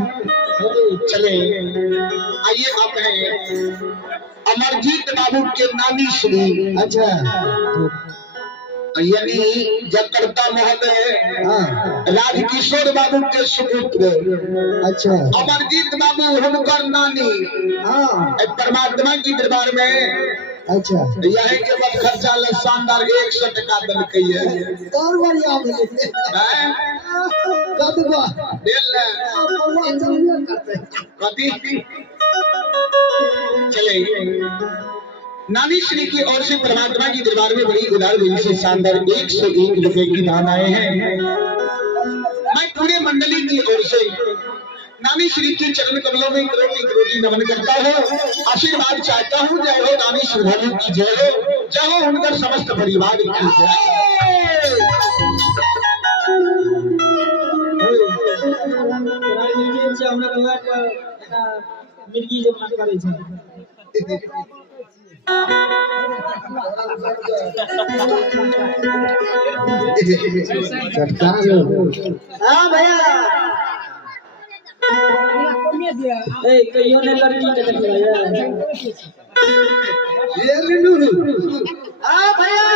चले आइए आप हैं अमरजीत बाबू के नानी श्री अच्छा यानी जकर्ता महोदय राजकिशोर बाबू के सुपुत्र अच्छा अमरजीत बाबू उनकर नानी परमात्मा की दरबार में अच्छा यही के बाद खर्चा ले शानदार 100 टका दल के है और बढ़िया मिले कदवा दिल कभी चले नानी श्री की ओर से परमात्मा की दरबार में बड़ी उदार दिल से शानदार 101 रुपए की दान आए हैं। मैं पूरे मंडली की ओर से नानी श्री के चरण कमलों में करोटी नमन करता हूँ, आशीर्वाद चाहता हूँ। जय हो नानी श्री की जय हो उनका समस्त परिवार की हाँ भैया कईयों ने लड़की के देख लिया ये लिनू हाँ भैया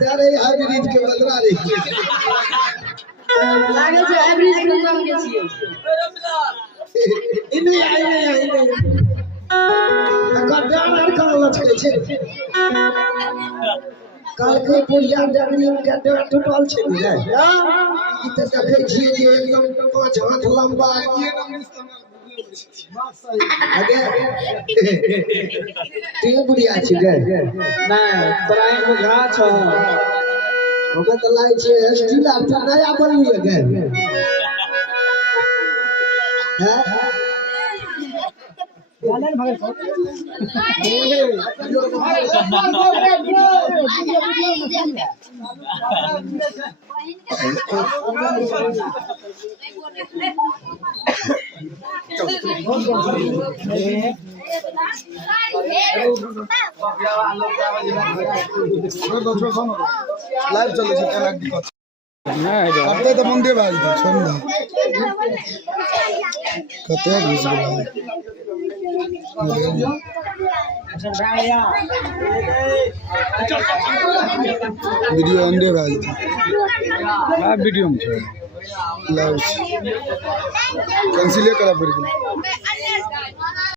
तेरे हाइब्रिड के बदला रे लागे छे हाइब्रिड के नाम के छिए इने आई गड्ढा लड़का लचके छे काल के पुलिया डगरी के डर टूटल छे ने ई त देखे छिए जे एकदम 5 हाथ लंबा आगे ते बुढ़िया छी गे ना प्राण में घा छ ओके त लागे छे स्टील आ नया बनलिए गे हैं वालन भगत लाइव चले छै लाग दिक्कत अब तो मंदे बाज दे छोड़ कते घुस गए वीडियो अंदे बाज दे लाइव वीडियो में लाइव कैंसिल करा पड़ गई